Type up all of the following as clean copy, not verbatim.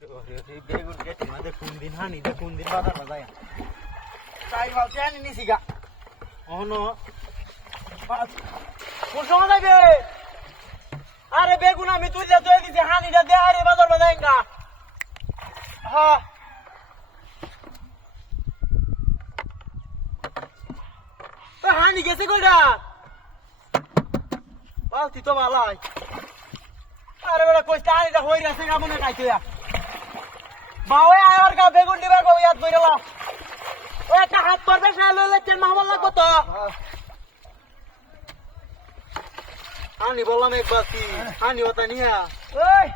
বেগুন কেটে মাঝে কোন দিন হানি দে কোন দিন বাজার বাজায় তাই ভাবছি আনি নিছি গা অহনো কোন সময় যাবে আরে বেগুন আমি তুইলে তুই দিছি হানিটা দে আরে বাজার বাজায় গা হ্যাঁ হানি গেছে কইরা বালতি তো ভালাই আরে বেটা কইতে আনিটা হই রাছে গা মনে খাইতে বাওয়ে আয়ার গা বেগুন দিবার গো ইয়াদ কইরা ও একটা হাত পড়বে না লইলে তেল মামলা লাগবো তো হানি বললাম একবার কি হানি ওটা নিয়া এই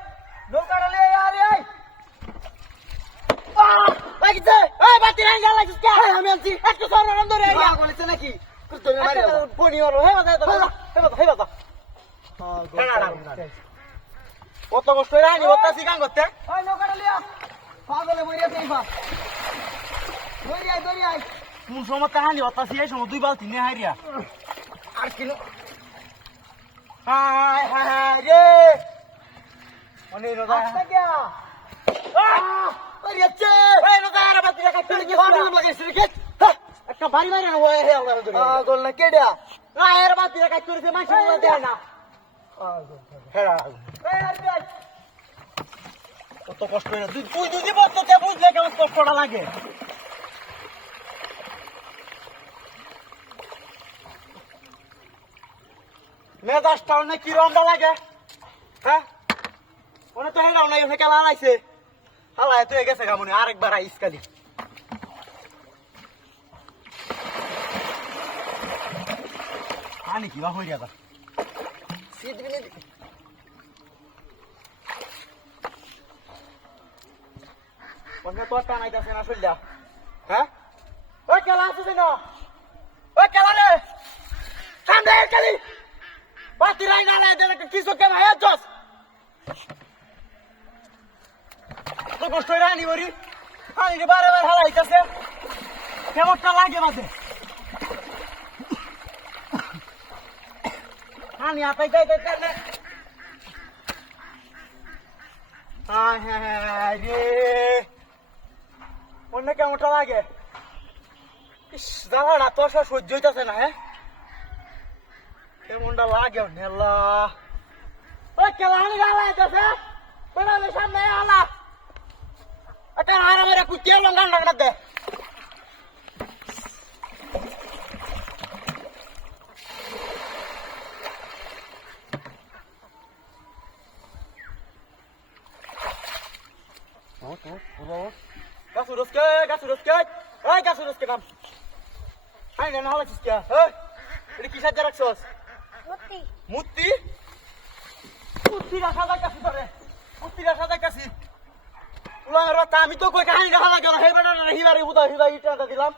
নৌকাটা লে আরে এই লাগিছে এই বাতি রাই গেল লাগিস কে আমি আনছি একটু সর রন ধরে আইয়া বলেছে নাকি তুমি মারি পনি ওর হে বাতা হে বাতা কত কষ্ট করে আনি ওটা সিগান করতে ওই নৌকাটা লিয়া পাগলে মরিয়া দেইবা দরিয়াই কোন সময় হানি ওটা সিগাই সময় দুই বালতি নে হারিয়া আর কিলো হাই হাই রে অনি রোজা আসতে গিয়া আরে আচ্ছা এই রোজা আর বাতি রাখা তুই কি হনি লাগিস রে একটা ভারী ভারী না ওই হে আল্লাহ ধরে গোল না কেডা না এর বাতি রাখা তুই সে মাছ না দে না হেড়া এই আরে কত কষ্ট হইনা তুই দুই দিব তো তে বুঝলে কেমন কষ্টটা লাগে মেজাজটা অনেক কি রন্দা লাগে হ্যাঁ ওনে তো হেলাও না এসে খেলা আনাইছে হালায় তো গেছে গামুনি আরেকবার আইস কালি আনি কিবা হই যাবা সিট বিনে ওনে তো টানাইতাছে না শুইলা হ্যাঁ ওই খেলা আছে না ওই খেলা রে সামনে কালি বাতি রাই না নাই দেলে কিছু কে ভাই আছস তো কষ্ট হইরা আনি বরি আনি রে বারে বারে হালাইতাছে কেমনটা লাগে মাঝে আনি আতাই যাই নে হ্যাঁ রে অন্য কেমনটা লাগে ইস জ্বালাটা তো সহ্য হইতাছে না হ্যাঁ কেমনটা লাগে নেলা ওই কেলানি গালাইতেছে বেড়ালে সামনে আলা একটা হারা মেরে কুচিয়ে লঙ্গান লাগনা দে গাছুরসকে নাম আই না হালাছিস কে এটা কি সাজা রাখছস মূর্তি মূর্তি রাখা যাইতাছি তোরে মূর্তি রাখা যাইতাছি আমি তো কই কাহিনী রাখা গেল হে বেটা হিলারি বুদা হিলা ইটা দিলাম